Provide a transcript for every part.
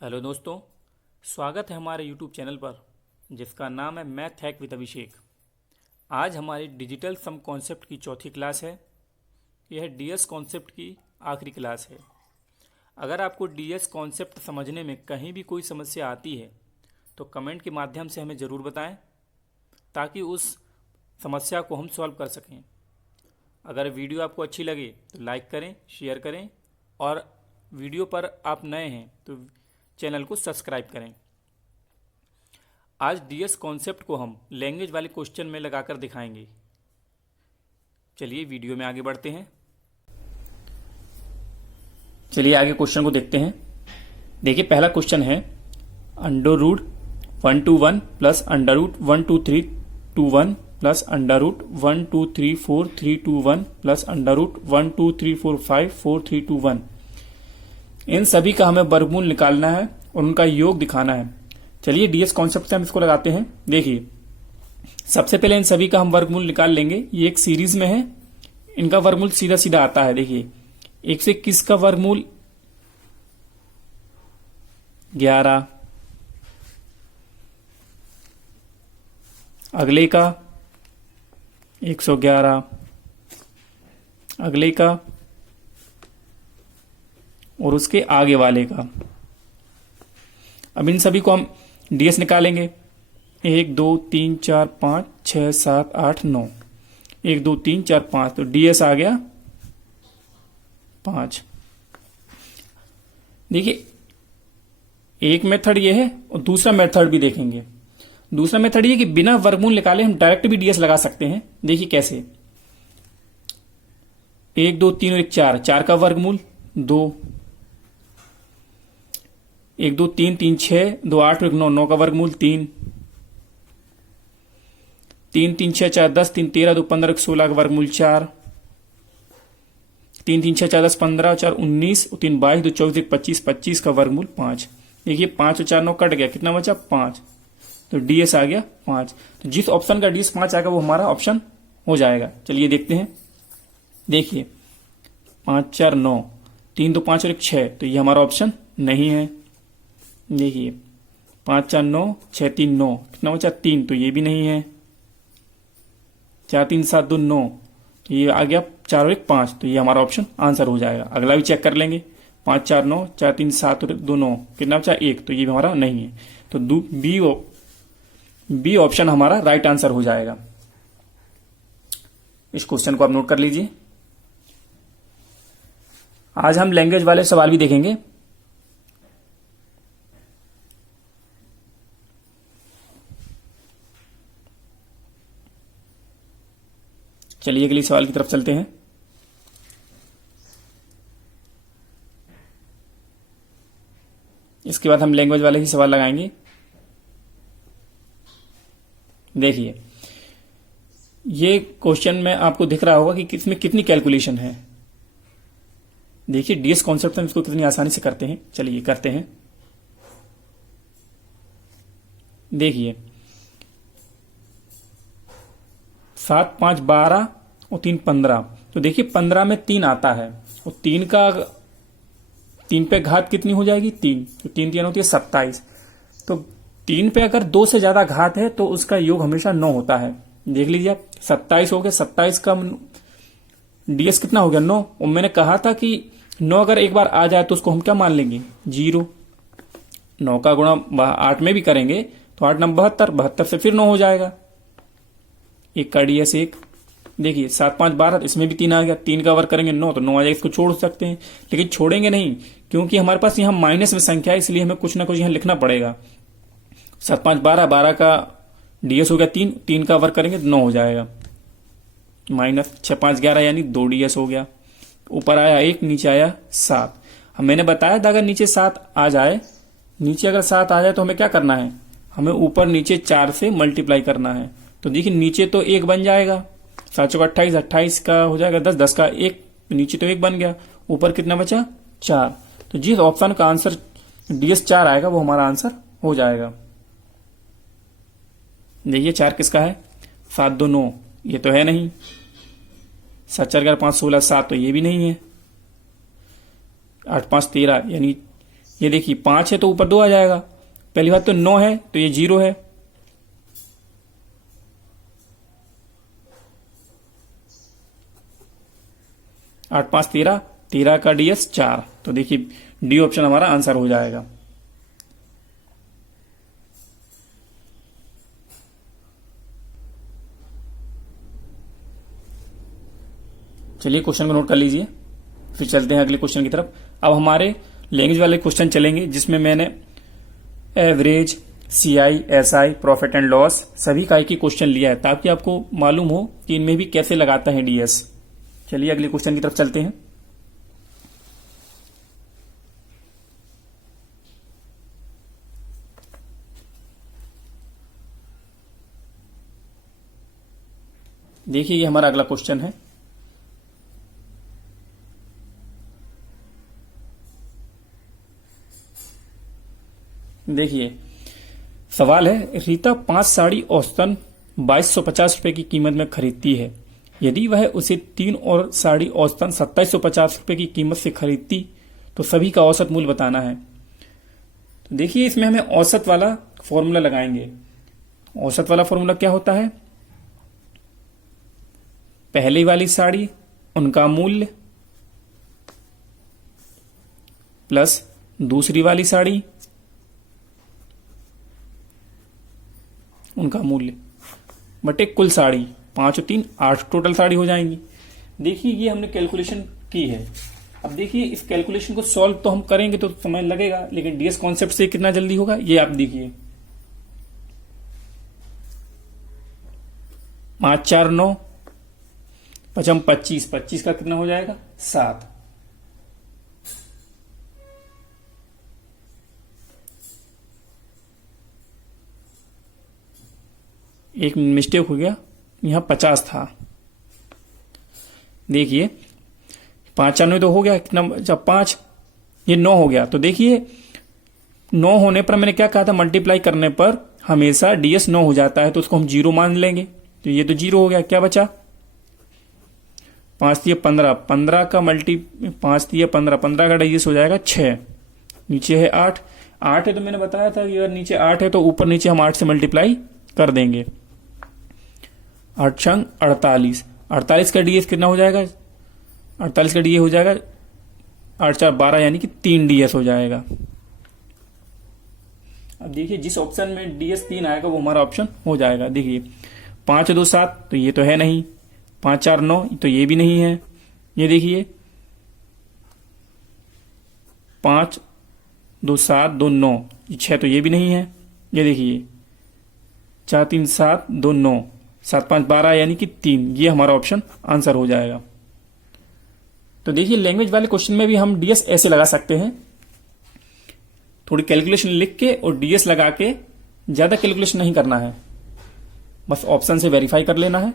Hello दोस्तों, स्वागत है हमारे यूट्यूब चैनल पर जिसका नाम है मैथ हैक विद अभिषेक। आज हमारी डिजिटल सम कॉन्सेप्ट की चौथी क्लास है। यह डीएस कॉन्सेप्ट की आखिरी क्लास है। अगर आपको डीएस कॉन्सेप्ट समझने में कहीं भी कोई समस्या आती है तो कमेंट के माध्यम से हमें ज़रूर बताएं ताकि उस समस्या को हम सॉल्व कर सकें। अगर वीडियो आपको अच्छी लगे तो लाइक करें, शेयर करें और वीडियो पर आप नए हैं तो चैनल को सब्सक्राइब करें। आज डीएस कॉन्सेप्ट को हम लैंग्वेज वाले क्वेश्चन में लगाकर दिखाएंगे। चलिए वीडियो में आगे बढ़ते हैं। चलिए आगे क्वेश्चन को देखते हैं। देखिए पहला क्वेश्चन है √1 प्लस √1 2 3 2 1 प्लस √1 2 3 4 3 2 1 प्लस √1 2 3 4 5 4 3 2 1। इन सभी का हमें वर्गमूल निकालना है और उनका योग दिखाना है। चलिए डीएस कॉन्सेप्ट से हम इसको लगाते हैं। देखिए सबसे पहले इन सभी का हम वर्गमूल निकाल लेंगे। ये एक सीरीज में है, इनका वर्गमूल सीधा सीधा आता है। देखिए 1 से 21 का वर्गमूल 11, अगले का 111, अगले का और उसके आगे वाले का। अब इन सभी को हम डीएस निकालेंगे। 1 2 3 4 5 6 7 8 9, 1 2 3 4 5, तो डीएस आ गया 5। देखिए एक मेथड ये है और दूसरा मेथड भी देखेंगे। दूसरा मेथड ये कि बिना वर्गमूल निकाले हम डायरेक्ट भी डीएस लगा सकते हैं। देखिए कैसे, 1 2 3 और 1 4, 4 का वर्गमूल 2, 1 2 3 3 6 2 8 और 1 9, 9 का वर्गमूल 3, 3 3 6 4 10 3 13 2 15 1 16 का वर्गमूल 4, 3 3 6 4 10 15 4 19 3 22 2 24 1 25 25 का वर्गमूल 5। देखिए 5 और 4 9 कट गया, कितना बचा 5, तो डीएस आ गया 5। तो जिस ऑप्शन का डीएस 5 आएगा वो हमारा ऑप्शन हो जाएगा। चलिए देखते हैं। देखिए 5 4 9, 3 2 5 और 1 6, तो ये हमारा ऑप्शन नहीं है। देखिए 5 4 9 6 3 9, कितना बचा 3, तो ये भी नहीं है। 4 3 7 2 9, तो ये आ गया 4 और 1 5, तो ये हमारा ऑप्शन आंसर हो जाएगा। अगला भी चेक कर लेंगे। 5 4 9 4 3 7 और 2 9, कितना बचा 1, तो ये भी हमारा नहीं है। तो बी ऑप्शन हमारा राइट आंसर हो जाएगा। इस क्वेश्चन को आप नोट कर लीजिए। आज हम लैंग्वेज वाले सवाल भी देखेंगे। चलिए अगले सवाल की तरफ चलते हैं। इसके बाद हम लैंग्वेज वाले ही सवाल लगाएंगे। देखिए ये क्वेश्चन में आपको दिख रहा होगा कि इसमें कितनी कैलकुलेशन है। देखिए डीएस कॉन्सेप्ट में इसको कितनी आसानी से करते हैं। चलिए करते हैं। देखिए 7 5 12 और 3 15, तो देखिए 15 में 3 आता है और 3 पे घात कितनी हो जाएगी 3, तो 3 3 होती है 27। तो 3 पे अगर 2 से ज्यादा घात है तो उसका योग हमेशा 9 होता है। देख लीजिए आप, 27 हो गया, 27 का डीएस कितना हो गया 9। और मैंने कहा था कि 9 अगर एक बार आ जाए तो उसको हम क्या मान लेंगे 0। 9 का गुणा 8 में भी करेंगे तो 8 9 72, 72 से फिर 9 हो जाएगा। एक का डीएस 1। देखिए 7 5 12, इसमें भी 3 आ गया, 3 का वर्ग करेंगे 9, तो 9 आ जाएगा। इसको छोड़ सकते हैं लेकिन छोड़ेंगे नहीं क्योंकि हमारे पास यहाँ माइनस में संख्या है, इसलिए हमें कुछ ना कुछ यहाँ लिखना पड़ेगा। 7 5 12, 12 का डीएस हो गया 3, 3 का वर्ग करेंगे तो 9 हो जाएगा। माइनस 6 5 11 यानी 2 डीएस हो गया। ऊपर आया 1, नीचे आया 7। मैंने बताया था अगर नीचे 7 आ जाए, नीचे अगर 7 आ जाए तो हमें क्या करना है, हमें ऊपर नीचे 4 से मल्टीप्लाई करना है। तो देखिए नीचे तो 1 बन जाएगा, 7 चौका 28, 28 का हो जाएगा 10, 10 का 1, नीचे तो 1 बन गया, ऊपर कितना बचा 4। तो जिस ऑप्शन का आंसर डीएस 4 आएगा वो हमारा आंसर हो जाएगा। देखिए 4 किसका है, 7 2 9, ये तो है नहीं। 7 4 11 5 16 7, तो ये भी नहीं है। 8 5 13 यानी ये देखिए 5 है तो ऊपर 2 आ जाएगा। पहली बात तो 9 है तो ये 0 है। आठ 5 13, 13 का डीएस 4। तो देखिए डी ऑप्शन हमारा आंसर हो जाएगा। चलिए क्वेश्चन को नोट कर लीजिए, फिर चलते हैं अगले क्वेश्चन की तरफ। अब हमारे लैंग्वेज वाले क्वेश्चन चलेंगे, जिसमें मैंने average, CI, SI, profit and loss सभी का एक ही क्वेश्चन लिया है, ताकि आपको मालूम हो कि इनमें भी कैसे लगाता है डीएस। चलिए अगले क्वेश्चन की तरफ चलते हैं। देखिए ये हमारा अगला क्वेश्चन है। देखिए सवाल है, रीता 5 साड़ी औसतन 2250 रुपए की कीमत में खरीदती है। यदि वह उसे 3 और साड़ी औसतन 2750 रुपए की कीमत से खरीदती तो सभी का औसत मूल्य बताना है। तो देखिए इसमें हमें औसत वाला फॉर्मूला लगाएंगे। औसत वाला फॉर्मूला क्या होता है? पहली वाली साड़ी उनका मूल्य प्लस दूसरी वाली साड़ी उनका मूल्य बटे कुल साड़ी। 5 और 3 8 टोटल साड़ी हो जाएंगी। देखिए ये हमने कैलकुलेशन की है। अब देखिए इस कैलकुलेशन को सॉल्व तो हम करेंगे तो समय लगेगा, लेकिन डीएस कॉन्सेप्ट से कितना जल्दी होगा ये आप देखिए। 5 4 9 पचम 25, 25 का कितना हो जाएगा 7। एक मिस्टेक हो गया, यहां 50 था। देखिए 5 4 तो हो गया, कितना जब 5 ये 9 हो गया। तो देखिए 9 होने पर मैंने क्या कहा था, मल्टीप्लाई करने पर हमेशा डीएस 9 हो जाता है, तो उसको हम 0 मान लेंगे। तो ये तो 0 हो गया। क्या बचा 5 3 15, 15 का मल्टी 5 3 15, 15 का डीएस हो जाएगा 6। नीचे है 8, 8 है तो मैंने बताया था कि अगर नीचे 8 है तो ऊपर नीचे हम 8 से मल्टीप्लाई कर देंगे। 8 छंग 48, 48 का डीएस कितना हो जाएगा? 48 का डीएस हो जाएगा 8 4 12, यानी कि 3 डीएस हो जाएगा। अब देखिए जिस ऑप्शन में डीएस 3 आएगा वो हमारा ऑप्शन हो जाएगा। देखिए 5 2 7 तो ये तो है नहीं, 5 4 9 तो ये भी नहीं है। ये देखिए 5 2 7 2 9 6 तो ये भी नहीं है। ये देखिए 4 3 7 2 9 7 5 12, यानी कि 3। ये हमारा ऑप्शन आंसर हो जाएगा। तो देखिए लैंग्वेज वाले क्वेश्चन में भी हम डीएस ऐसे लगा सकते हैं, थोड़ी कैलकुलेशन लिख के और डीएस लगा के, ज्यादा कैलकुलेशन नहीं करना है, बस ऑप्शन से वेरीफाई कर लेना है।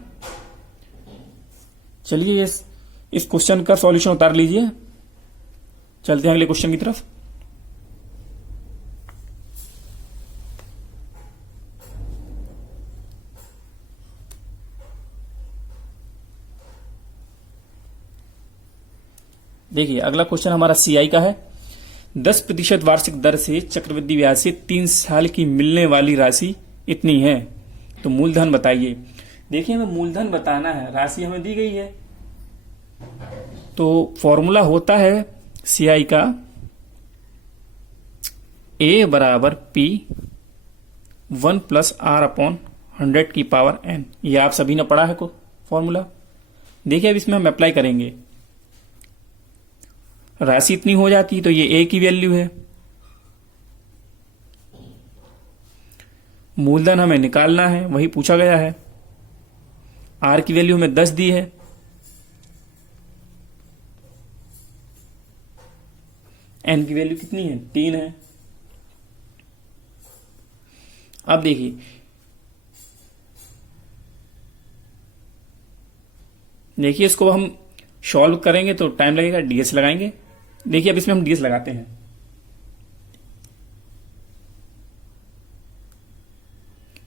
चलिए इस क्वेश्चन का सॉल्यूशन उतार लीजिए, चलते हैं अगले क्वेश्चन की तरफ। देखिए अगला क्वेश्चन हमारा सीआई का है। 10% वार्षिक दर से चक्रवृद्धि ब्याज से 3 साल की मिलने वाली राशि इतनी है, तो मूलधन बताइए। देखिए हमें मूलधन बताना है, राशि हमें दी गई है। तो फॉर्मूला होता है सीआई का A बराबर P 1 + R/100 की पावर n। ये आप सभी ने पढ़ा है को फॉर्मूला। देखिए अब इसमें हम अप्लाई करेंगे। राशि इतनी हो जाती तो ये A की वैल्यू है, मूलधन हमें निकालना है, वही पूछा गया है। R की वैल्यू हमें 10 दी है, N की वैल्यू कितनी है 3 है। अब देखिए इसको हम सॉल्व करेंगे तो टाइम लगेगा, डीएस लगाएंगे। देखिए अब इसमें हम डीएस लगाते हैं।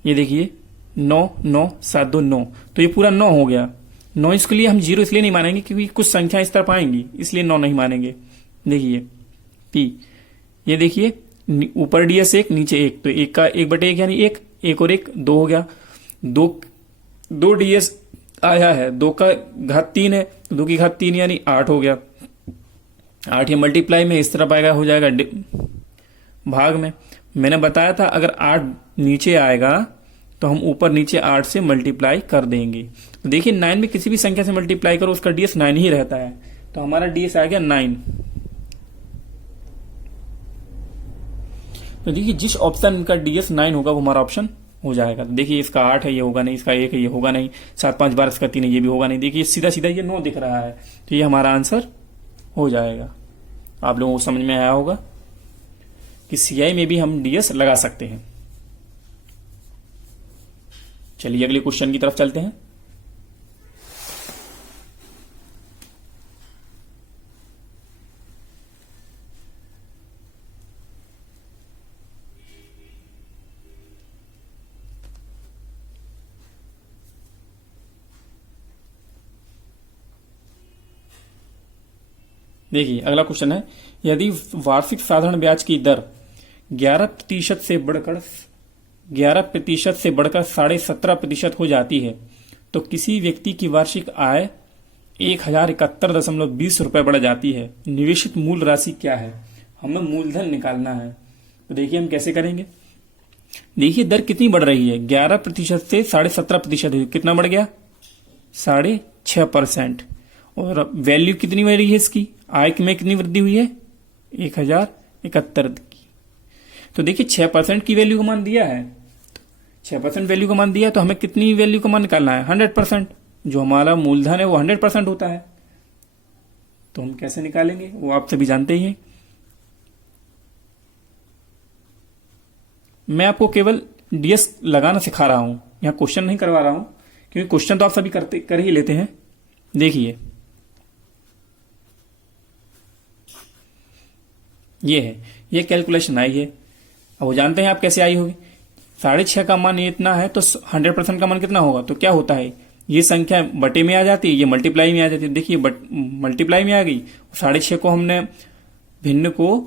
ये देखिए 9 9 7 2 9, तो ये पूरा 9 हो गया। 9 इसके लिए हम 0 इसलिए नहीं मानेंगे क्योंकि कुछ संख्या इस तरफ आएंगी, इसलिए 9 नहीं मानेंगे। देखिए P ये देखिए ऊपर डीएस एक नीचे एक, तो एक का 1/1 यानी एक, एक और एक 2 हो गया। दो डीएस आया है, 2 का घात 3 है, 2 की घात 3 यानी 8 हो गया। 8 ये मल्टीप्लाई में इस तरफ आएगा, हो जाएगा भाग में। मैंने बताया था अगर 8 नीचे आएगा तो हम ऊपर नीचे 8 से मल्टीप्लाई कर देंगे। तो देखिए 9 में किसी भी संख्या से मल्टीप्लाई करो उसका डीएस 9 ही रहता है, तो हमारा डीएस आ गया 9। तो देखिए जिस ऑप्शन का डीएस 9 होगा वो हमारा ऑप्शन हो जाएगा। तो देखिए इसका 8 है, ये होगा नहीं, इसका 1 है, ये होगा नहीं, 7 5 12 इसका 3 है, ये भी होगा नहीं। देखिए सीधा सीधा ये 9 दिख रहा है, तो ये हमारा आंसर हो जाएगा। आप लोगों को समझ में आया होगा कि सीआई में भी हम डीएस लगा सकते हैं। चलिए अगले क्वेश्चन की तरफ चलते हैं। देखिए अगला क्वेश्चन है, यदि वार्षिक साधारण ब्याज की दर 11% से बढ़कर 17.5% हो जाती है तो किसी व्यक्ति की वार्षिक आय 1071.20 रुपए बढ़ जाती है। निवेशित मूल राशि क्या है? हमें मूलधन निकालना है। तो देखिए हम कैसे करेंगे। देखिए दर कितनी बढ़ रही है, 11% से 17.5%, कितना बढ़ गया? 6.5%। और वैल्यू कितनी बढ़ रही है इसकी, आय में कितनी वृद्धि हुई है? 1071 की। तो देखिए 6% की वैल्यू का मान दिया है, 6% वैल्यू का मान दिया, तो हमें कितनी वैल्यू का मान निकालना है? 100%। जो हमारा मूलधन है वो 100% होता है। तो हम कैसे निकालेंगे वो आप सभी जानते ही हैं। मैं आपको केवल डीएस लगाना सिखा रहा हूं, यहां क्वेश्चन नहीं करवा रहा हूं, क्योंकि क्वेश्चन तो आप सभी कर ही लेते हैं। देखिए ये है, ये कैलकुलेशन आई है। अब वो जानते हैं आप कैसे आई होगी। 6.5 का मान ये इतना है तो 100% का मान कितना होगा? तो क्या होता है, ये संख्या बटे में आ जाती है, ये मल्टीप्लाई में आ जाती है। देखिए मल्टीप्लाई में आ गई, 6.5 को हमने भिन्न को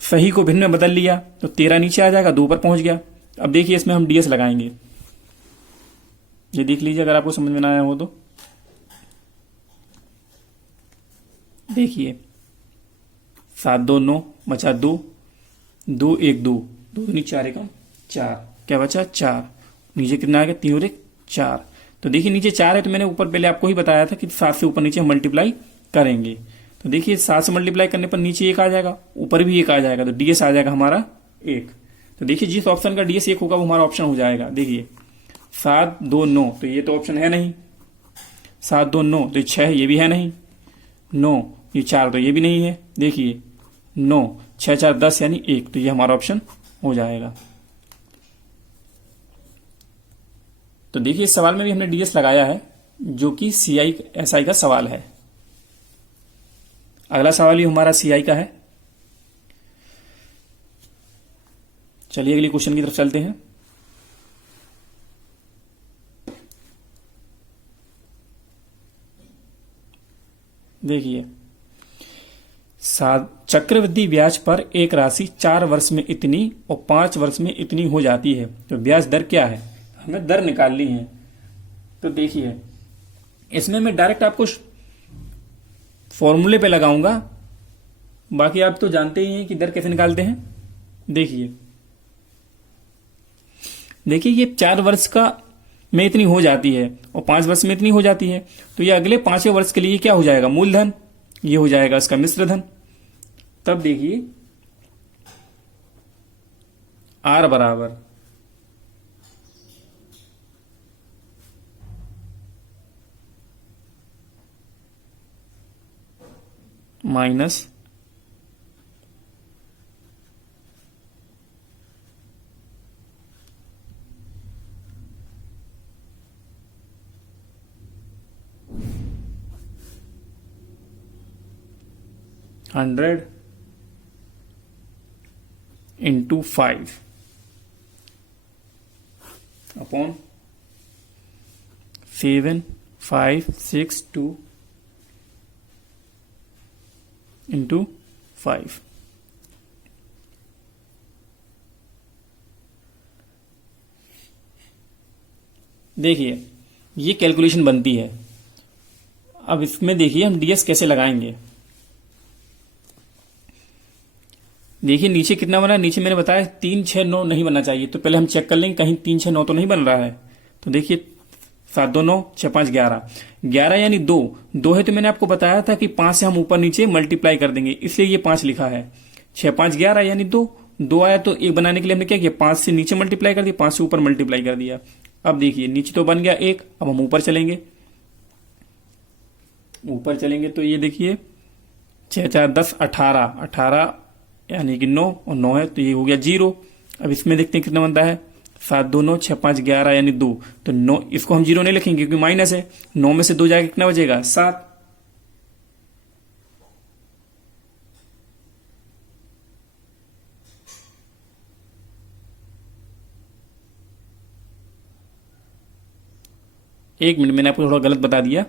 सही को भिन्न में बदल लिया तो 13 नीचे आ जाएगा, 2 पर पहुंच गया। अब देखिए इसमें हम डीएस लगाएंगे, ये देख लीजिए अगर आपको समझ में ना आया हो तो। देखिए 7 2 9 बचा 2, 2 1 2, 2 दूनी 4 एकम 4, क्या बचा? 4। नीचे कितना आ गया? 3 और 1 4। तो देखिए नीचे 4 है, तो मैंने ऊपर पहले आपको ही बताया था कि 7 से ऊपर नीचे हम मल्टीप्लाई करेंगे। तो देखिए 7 से मल्टीप्लाई करने पर नीचे 1 आ जाएगा, ऊपर भी 1 आ जाएगा, तो डीएस आ जाएगा हमारा 1। तो देखिए जिस ऑप्शन का डीएस 1 होगा वो हमारा ऑप्शन हो जाएगा। देखिए 7 2 9, तो ये तो ऑप्शन है नहीं। 7 2 9, तो 6 ये भी है नहीं। 9 ये 4, तो ये भी नहीं है। देखिए 9 6 4 10 यानी 1, तो ये हमारा ऑप्शन हो जाएगा। तो देखिए इस सवाल में भी हमने डीएस लगाया है, जो कि सीआई एसआई का सवाल है। अगला सवाल भी हमारा सीआई का है। चलिए अगली क्वेश्चन की तरफ चलते हैं। देखिए चक्रवृद्धि ब्याज पर एक राशि 4 वर्ष में इतनी और 5 वर्ष में इतनी हो जाती है, तो ब्याज दर क्या है? हमें दर निकालनी है। तो देखिए इसमें मैं डायरेक्ट आपको फॉर्मूले पे लगाऊंगा, बाकी आप तो जानते ही हैं कि दर कैसे निकालते हैं। देखिए ये 4 वर्ष का में इतनी हो जाती है और 5 वर्ष में इतनी हो जाती है, तो ये अगले 5वें वर्ष के लिए क्या हो जाएगा? मूलधन। ये हो जाएगा इसका मिश्र धन। तब देखिए आर बराबर माइनस $100 into 5 upon 7 5 6 2 into 5। देखिए ये कैलकुलेशन बनती है। अब इसमें देखिए हम डीएस कैसे लगाएंगे। देखिए नीचे कितना बना है, नीचे मैंने बताया 3 6 9 नहीं बनना चाहिए, तो पहले हम चेक कर लेंगे कहीं 3 6 9 तो नहीं बन रहा है। तो देखिए 7 2 9 6 5 11, 11 यानी 2 2 है, तो मैंने आपको बताया था कि 5 से हम ऊपर नीचे मल्टीप्लाई कर देंगे, इसलिए ये 5 लिखा है। 6 5 11 यानी 2 2 आया, तो एक बनाने के लिए हमने क्या किया, 5 से नीचे मल्टीप्लाई कर दिया, 5 से ऊपर मल्टीप्लाई कर दिया। अब देखिए नीचे तो बन गया 1, अब हम ऊपर चलेंगे, ऊपर चलेंगे तो ये देखिए 6 4 10 18, 18 यानी कि 9 और 9 है, तो ये हो गया 0। अब इसमें देखते हैं कितना बनता है, 7 2 9 6 5 11 यानी 2, तो 9 इसको हम 0 नहीं लिखेंगे क्योंकि माइनस है। 9 में से 2 जाएगा कितना बचेगा, 7। एक मिनट, मैंने आपको थोड़ा गलत बता दिया।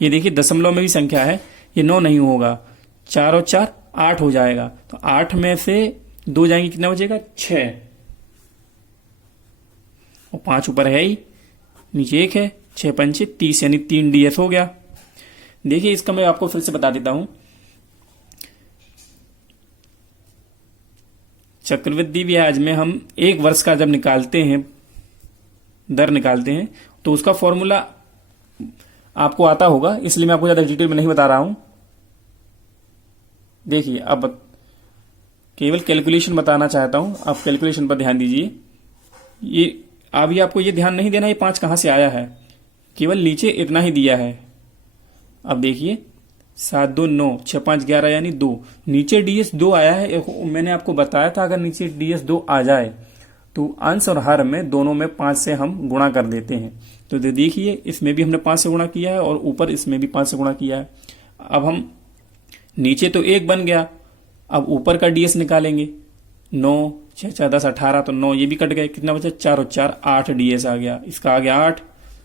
ये देखिए दशमलव में भी संख्या है, ये 9 नहीं होगा, 4 और 4 8 हो जाएगा, तो 8 में से 2 जाएंगे कितना बचेगा, 6, और 5 ऊपर है ही, नीचे 1 है, 6 पंचे 30 यानी 3 डीएस हो गया। देखिए इसका मैं आपको फिर से बता देता हूं। चक्रवृद्धि ब्याज में हम 1 वर्ष का जब निकालते हैं, दर निकालते हैं, तो उसका फॉर्मूला आपको आता होगा, इसलिए मैं आपको ज्यादा डिटेल में नहीं बता रहा हूं। देखिए अब केवल कैलकुलेशन बताना चाहता हूं, आप कैलकुलेशन पर ध्यान दीजिए। ये अभी आपको ये ध्यान नहीं देना ये 5 कहां से आया है, केवल नीचे इतना ही दिया है। अब देखिए 7 2 9 6 5 11 यानी 2, नीचे डीएस 2 आया है। मैंने आपको बताया था अगर नीचे डीएस 2 आ जाए तो अंश और हर में दोनों में 5 से हम गुणा कर देते हैं। तो देखिए इसमें भी हमने 5 से गुणा किया है और ऊपर इसमें भी 5 से गुणा किया है। अब हम नीचे तो 1 बन गया, अब ऊपर का डीएस निकालेंगे। 9 6 4 10 18, तो 9 ये भी कट गए, कितना बचा, 4 और 4 8 डीएस आ गया। इसका आ गया 8।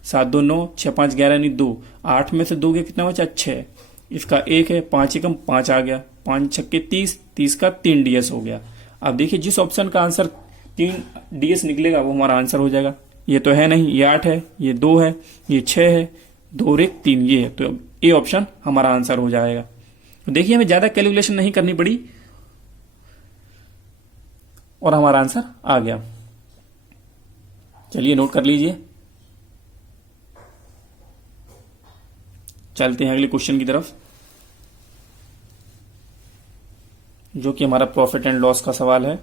7 2 9 6 5 11 यानी 2, 8 में से 2 गया कितना बचा, 6। इसका 1 है, 5 एकम 5 आ गया, 5 छक्के 30, 30 का 3 डीएस हो गया। अब देखिए जिस ऑप्शन का आंसर 3 डीएस निकलेगा वो हमारा आंसर हो जाएगा। ये तो है नहीं, ये 8 है, ये 2 है, ये 6 है, 2 और 1 3 ये है, तो ये ऑप्शन हमारा आंसर हो जाएगा। तो देखिए हमें ज्यादा कैलकुलेशन नहीं करनी पड़ी और हमारा आंसर आ गया। चलिए नोट कर लीजिए। चलते हैं अगले क्वेश्चन की तरफ, जो कि हमारा प्रॉफिट एंड लॉस का सवाल है।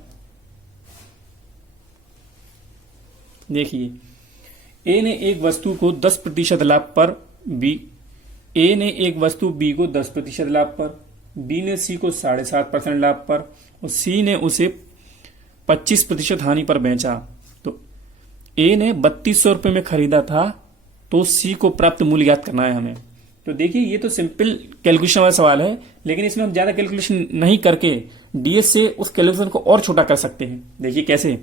देखिए ए ने एक वस्तु को 10% लाभ पर ए ने एक वस्तु बी को 10% लाभ पर, बी ने सी को 7.5% लाभ पर और सी ने उसे 25% हानि पर बेचा। तो ए ने 3200 रुपये में खरीदा था, तो सी को प्राप्त मूल्य ज्ञात करना है हमें। तो देखिए ये तो सिंपल कैलकुलेशन वाला सवाल है, लेकिन इसमें हम ज्यादा कैलकुलेशन नहीं करके डीएस से उस कैलकुलेशन को और छोटा कर सकते हैं। देखिए कैसे,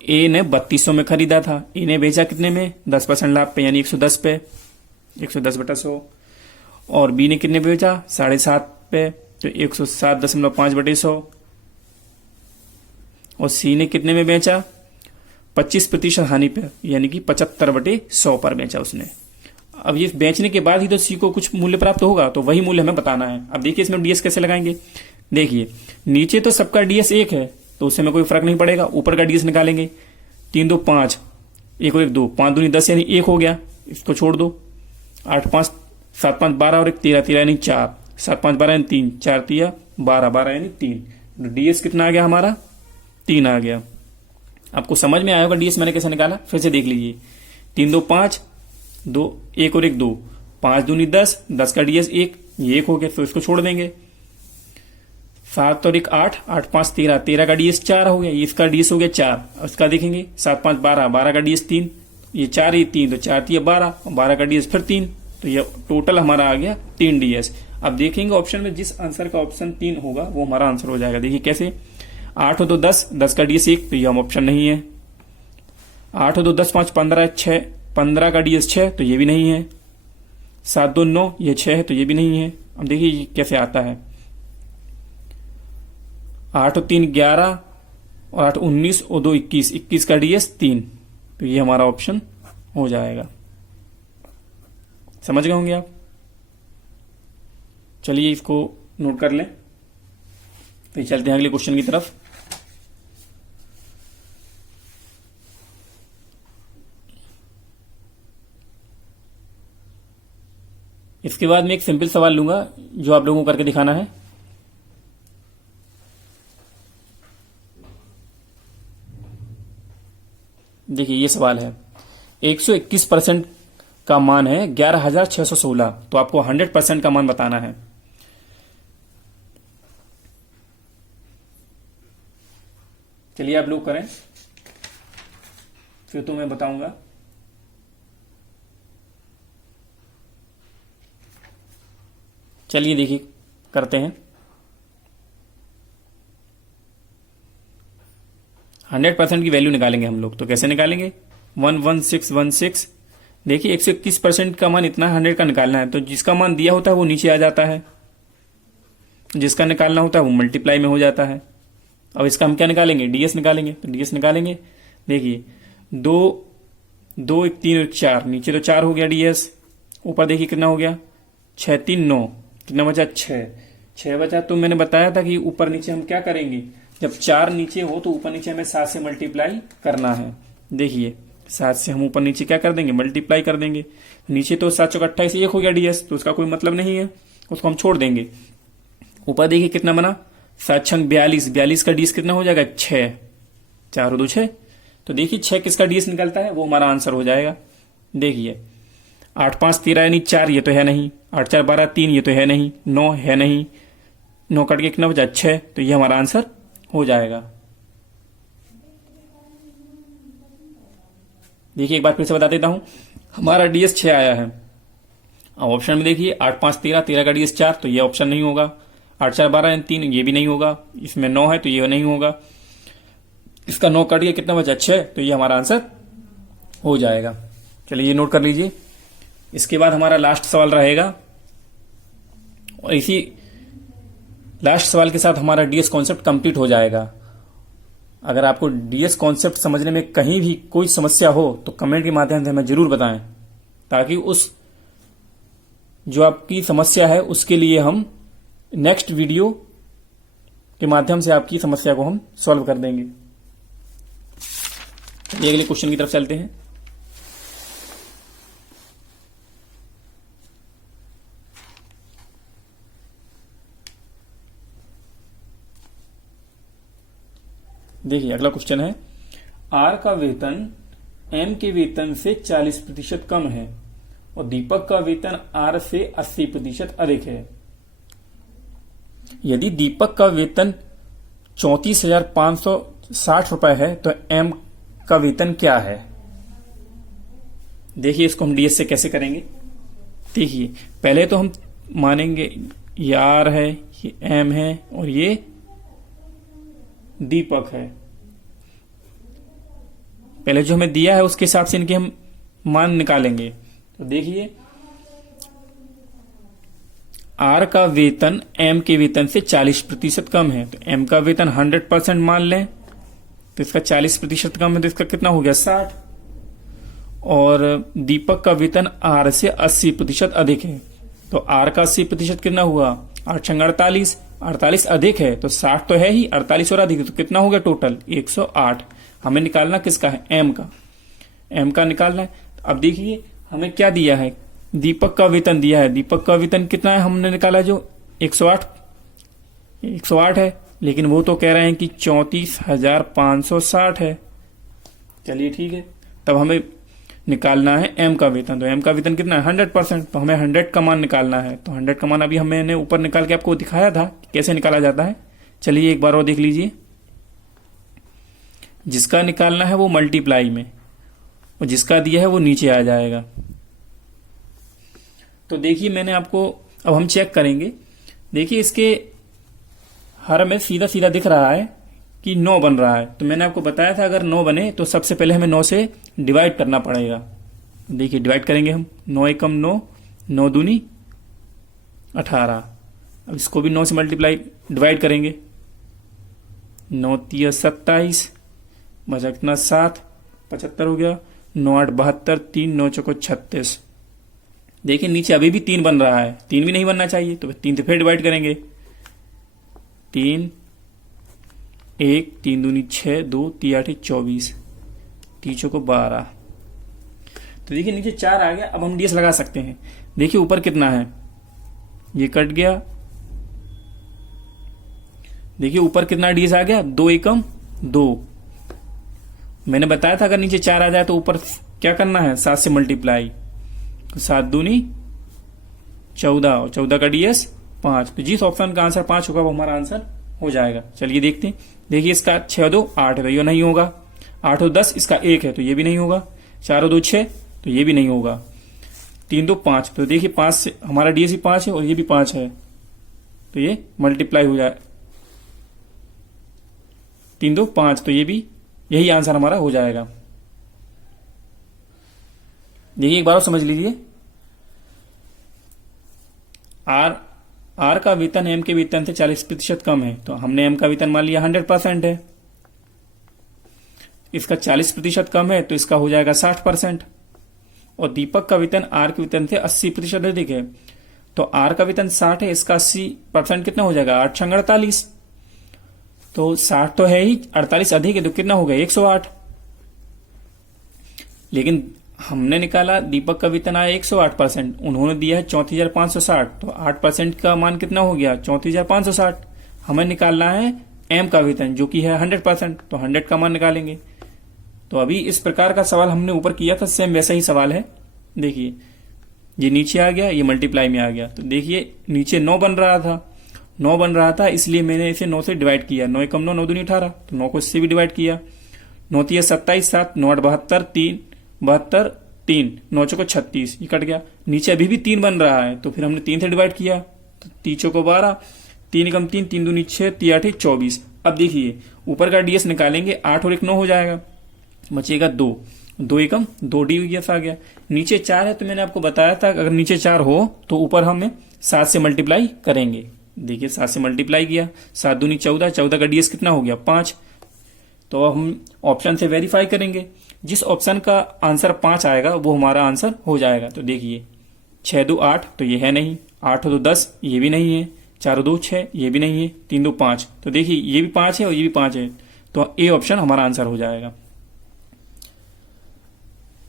ए ने 3200 में खरीदा था, ए ने बेचा कितने में, 10% लाभ पे यानी 110 पे, 110/100, और बी ने कितने पे बेचा, 7.5 पे, तो 107.5/100, और सी ने कितने में बेचा, 25% हानि पे यानी कि 75/100 पर बेचा उसने। अब ये बेचने के बाद ही तो सी को कुछ मूल्य प्राप्त होगा, तो वही मूल्य हमें बताना है। अब देखिए इसमें डीएस कैसे लगाएंगे। देखिए नीचे तो सबका डीएस 1 है, तो उससे में कोई फर्क नहीं पड़ेगा। ऊपर का डीएस निकालेंगे, 3 2 5, 1 और 1 2, 5 दूनी 10 यानी 1 हो गया, इसको छोड़ दो। 8 5 7 5 12 और 1 13, 13 यानी 4, 7 5 12 यानी 3, 4 3 12, 12 यानी 3। डीएस कितना आ गया हमारा, 3 आ गया। आपको समझ में आया होगा डीएस मैंने कैसे निकाला, फिर से देख लीजिए। 3 2 5, 2 1 और 1 2, 5 दूनी 10, 10 का डीएस 1, ये 1 हो गया, तो इसको छोड़ देंगे। 7 और 1 8, 8 5 13, 13 का डीएस 4 हो गया, इसका डीएस हो गया 4। इसका देखेंगे 7 5 12, 12 का डीएस 3, ये 4 ये 3, तो 4 3 12, 12 का डीएस फिर 3, तो ये टोटल हमारा आ गया 3 डीएस। अब देखेंगे ऑप्शन में जिस आंसर का ऑप्शन 3 होगा वो हमारा आंसर हो जाएगा। देखिए कैसे, 8 हो तो 10, 10 का डीएस 1, तो ये हम ऑप्शन नहीं है। 8 हो तो 10 5 15 6, 15 का डीएस 6, तो ये भी नहीं है। 7 2 9, ये 6 है, तो ये भी नहीं है। अब देखिए कैसे आता है, 8 और 3 11 और 8 19 और 2 21, 21 का डीएस 3, तो ये हमारा ऑप्शन हो जाएगा। समझ गए होंगे आप। चलिए इसको नोट कर लें, फिर चलते हैं अगले क्वेश्चन की तरफ। इसके बाद मैं एक सिंपल सवाल लूंगा जो आप लोगों को करके दिखाना है। देखिए ये सवाल है, 121% का मान है 11,616, तो आपको 100% का मान बताना है। चलिए आप लोग करें, फिर तो मैं बताऊंगा। चलिए देखिए करते हैं। 100% की वैल्यू निकालेंगे हम लोग, तो कैसे निकालेंगे? 11616। देखिए 121% का मान इतना 100 का निकालना है, तो जिसका मान दिया होता है वो नीचे आ जाता है, जिसका निकालना होता है वो मल्टीप्लाई में हो जाता है। अब इसका हम क्या निकालेंगे? डीएस निकालेंगे। तो डीएस निकालेंगे, देखिए 2 2 1 3 1 4, नीचे तो 4 हो गया डीएस, ऊपर देखिए कितना हो गया 6 3 9, कितना बचा 6 बचा। तो मैंने बताया था कि ऊपर नीचे हम क्या करेंगे, जब 4 नीचे हो तो ऊपर नीचे हमें 7 से मल्टीप्लाई करना है। देखिए 7 से हम ऊपर नीचे क्या कर देंगे? मल्टीप्लाई कर देंगे। नीचे तो 7 चौक 28 1 हो गया डीएस, तो उसका कोई मतलब नहीं है, उसको हम छोड़ देंगे। ऊपर देखिए कितना बना 7 छंग 42, 42 का डीएस कितना हो जाएगा 6, 4 2 6। तो देखिए 6 किसका डीएस निकलता है, वो हमारा आंसर हो जाएगा। देखिए 8 5 13 यानी 4, ये तो है नहीं। 8 4 12 3, ये तो है नहीं। 9 है नहीं, 9 कट के कितना बचा 6, तो ये हमारा आंसर हो जाएगा। देखिए एक बार फिर से बता देता हूं, हमारा डीएस 6 आया है। अब ऑप्शन में देखिए 8 5 13, 13 का डीएस 4, तो ये ऑप्शन नहीं होगा। 8 4 12 यानी 3, ये भी नहीं होगा। इसमें 9 है तो ये नहीं होगा। इसका 9 कट के कितना बचा 6, तो ये हमारा आंसर हो जाएगा। चलिए ये नोट कर लीजिए। इसके बाद हमारा लास्ट सवाल रहेगा, और इसी लास्ट सवाल के साथ हमारा डीएस कॉन्सेप्ट कंप्लीट हो जाएगा। अगर आपको डीएस कॉन्सेप्ट समझने में कहीं भी कोई समस्या हो तो कमेंट के माध्यम से हमें जरूर बताएं, ताकि उस जो आपकी समस्या है उसके लिए हम नेक्स्ट वीडियो के माध्यम से आपकी समस्या को हम सॉल्व कर देंगे। ये अगले क्वेश्चन की तरफ चलते हैं। देखिए अगला क्वेश्चन है, आर का वेतन एम के वेतन से 40% कम है और दीपक का वेतन आर से 80% अधिक है। यदि दीपक का वेतन 34,560 रुपए है तो एम का वेतन क्या है? देखिए इसको हम डीएस से कैसे करेंगे। देखिए पहले तो हम मानेंगे ये आर है, ये एम है और ये दीपक है। पहले जो हमें दिया है उसके हिसाब से इनके हम मान निकालेंगे। तो देखिए आर का वेतन एम के वेतन से 40% कम है, तो एम का वेतन 100% मान लें, तो इसका 40% कम है, तो इसका कितना हो गया 60। और दीपक का वेतन आर से 80% अधिक है, तो आर का 80% कितना हुआ 8 छंग 48, 48 अधिक है तो 60 तो है ही, 48 और अधिक, तो कितना हो गया टोटल 108। हमें निकालना किसका है? एम का। एम का निकालना है। अब देखिए हमें क्या दिया है, दीपक का वेतन दिया है। दीपक का वेतन कितना है हमने निकाला, जो 108 है, लेकिन वो तो कह रहे हैं कि 34,560 है। चलिए ठीक है, तब हमें निकालना है एम का वेतन। तो एम का वेतन कितना है 100%, तो हमें 100 का मान निकालना है। तो 100 का मान अभी हमने ऊपर निकाल के आपको दिखाया था कैसे निकाला जाता है। चलिए एक बार और देख लीजिए। जिसका निकालना है वो मल्टीप्लाई में, और जिसका दिया है वो नीचे आ जाएगा। तो देखिए मैंने आपको, अब हम चेक करेंगे। देखिए इसके हर में सीधा सीधा दिख रहा है कि 9 बन रहा है, तो मैंने आपको बताया था अगर 9 बने तो सबसे पहले हमें 9 से डिवाइड करना पड़ेगा। देखिए डिवाइड करेंगे हम, 9 एकम 9, 9 दूनी 18। अब इसको भी 9 से मल्टीप्लाई डिवाइड करेंगे, 9 तिया 27, बचा कितना 7, 75 हो गया, 9 8 72, 3 9 चौको 36। देखिए नीचे अभी भी 3 बन रहा है, 3 भी नहीं बनना चाहिए, तो 3 से फिर डिवाइड करेंगे। 3 1 3 दूनी 6, 2 3 8 24, 3 चौको 12। तो देखिए नीचे 4 आ गया। अब हम डीएस लगा सकते हैं। देखिए ऊपर कितना है, ये कट गया। देखिए ऊपर कितना डीएस आ गया, 2 एकम 2। मैंने बताया था अगर नीचे 4 आ जाए तो ऊपर क्या करना है, 7 से मल्टीप्लाई। तो 7 दूनी 14 और 14 का डीएस 5। तो जिस ऑप्शन का आंसर 5 होगा वो हमारा आंसर हो जाएगा। चलिए देखते हैं। देखिए इसका 6 2 8 है तो ये नहीं होगा। 8 2 10, इसका 1 है तो ये भी नहीं होगा। 4 2 6 तो ये भी नहीं होगा। 3 2 5, तो देखिए 5 से हमारा डीएस भी 5 है और ये भी 5 है, तो ये मल्टीप्लाई हो जाए। 3 2 5, तो ये भी यही आंसर हमारा हो जाएगा। देखिए एक बार और समझ लीजिए। आर का वेतन एम के वेतन से 40% कम है, तो हमने एम का वेतन मान लिया 100% है। इसका 40% कम है तो इसका हो जाएगा 60%। और दीपक का वेतन आर के वेतन से 80% अधिक है, तो आर का वेतन 60 है, इसका 80% कितना हो जाएगा, 8 छंग 48। तो 60 तो है ही, 48 अधिक है तो कितना हो गया, 108। लेकिन हमने निकाला दीपक का वेतन आया 108%, उन्होंने दिया है 34,560, तो 8% का मान कितना हो गया, 34,560। हमें निकालना है एम का वेतन जो कि है 100%, तो 100 का मान निकालेंगे। तो अभी इस प्रकार का सवाल हमने ऊपर किया था, सेम वैसा ही सवाल है। देखिए ये नीचे आ गया, ये मल्टीप्लाई में आ गया। तो देखिए नीचे 9 बन रहा था, इसलिए मैंने इसे 9 से डिवाइड किया। 9 एकम 9, 9 दूनी 18, तो 9 को इससे भी डिवाइड किया। 9 3 27, 7 9 8 72, 3 72, 3 9 चौको 36, ये कट गया। नीचे अभी भी 3 बन रहा है, तो फिर हमने 3 से डिवाइड किया, तो 3 चौको 12, 3 एकम 3, 3 दूनी 6, 3 8 24। अब देखिए ऊपर का डीएस निकालेंगे, 8 और 1 9 हो जाएगा, बचेगा 2, 2 एकम 2 डीएस आ गया। नीचे 4 है तो मैंने आपको बताया था अगर नीचे 4 हो तो ऊपर हमें 7 से मल्टीप्लाई करेंगे। देखिए 7 से मल्टीप्लाई किया, 7 दूनी 14, 14 का डीएस कितना हो गया, 5। तो हम ऑप्शन से वेरीफाई करेंगे, जिस ऑप्शन का आंसर 5 आएगा वो हमारा आंसर हो जाएगा। तो देखिए 6 2 8, तो ये है नहीं। 8 2 10, ये भी नहीं है। 4 2 6, ये भी नहीं है। 3 2 5, तो देखिए ये भी 5 है और ये भी 5 है, तो ए ऑप्शन हमारा आंसर हो जाएगा।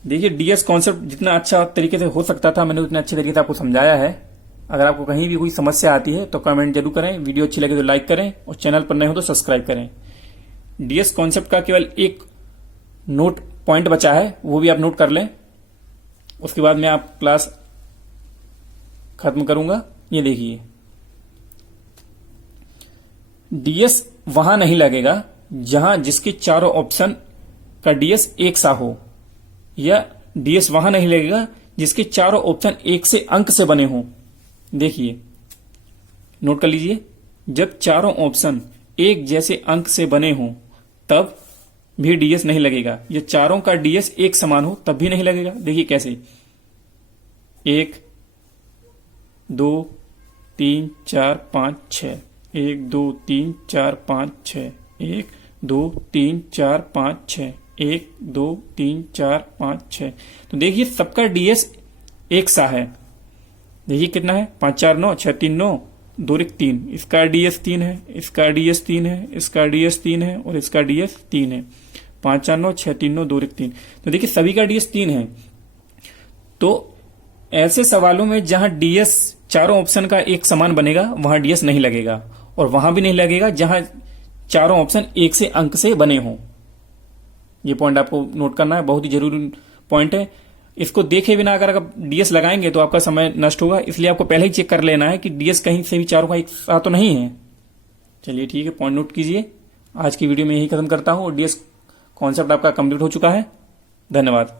देखिए डीएस कॉन्सेप्ट जितना अच्छा तरीके से हो सकता था मैंने उतने अच्छे तरीके से आपको समझाया है। अगर आपको कहीं भी कोई समस्या आती है तो कमेंट जरूर करें, वीडियो अच्छी लगे तो लाइक करें और चैनल पर नए हो तो सब्सक्राइब करें। डीएस कॉन्सेप्ट का केवल एक नोट पॉइंट बचा है, वो भी आप नोट कर लें, उसके बाद मैं आप क्लास खत्म करूंगा। ये देखिए डीएस वहां नहीं लगेगा जहां जिसके चारों ऑप्शन का डीएस एक सा हो, या डीएस वहां नहीं लगेगा जिसके चारों ऑप्शन एक से अंक से बने हों। देखिए नोट कर लीजिए, जब चारों ऑप्शन एक जैसे अंक से बने हों तब भी डीएस नहीं लगेगा। ये चारों का डीएस एक समान हो तब भी नहीं लगेगा। देखिए कैसे, 1 2 3 4 5 6, 1 2 3 4 5 6, 1 2 3 4 5 6, 1 2 3 4 5 6। तो देखिए सबका डीएस एक सा है। देखिए कितना है, 5 4 9, 6 3 9, 2 1 3। इसका डीएस 3 है, इसका डीएस 3 है, इसका डीएस 3 है और इसका डीएस 3 है। 5 4 9, 6 3 9, 2 1 3। तो देखिए सभी का डीएस 3 है। तो ऐसे सवालों में जहां डीएस चारों ऑप्शन का एक समान बनेगा वहां डीएस नहीं लगेगा, और वहां भी नहीं लगेगा जहां चारों ऑप्शन एक से अंक से बने हों। ये पॉइंट आपको नोट करना है, बहुत ही जरूरी पॉइंट है। इसको देखे बिना अगर आप डीएस लगाएंगे तो आपका समय नष्ट होगा, इसलिए आपको पहले ही चेक कर लेना है कि डीएस कहीं से भी चारों का एक साथ तो नहीं है। चलिए ठीक है, पॉइंट नोट कीजिए। आज की वीडियो में यही खत्म करता हूं और डीएस कॉन्सेप्ट आपका कंप्लीट हो चुका है। धन्यवाद।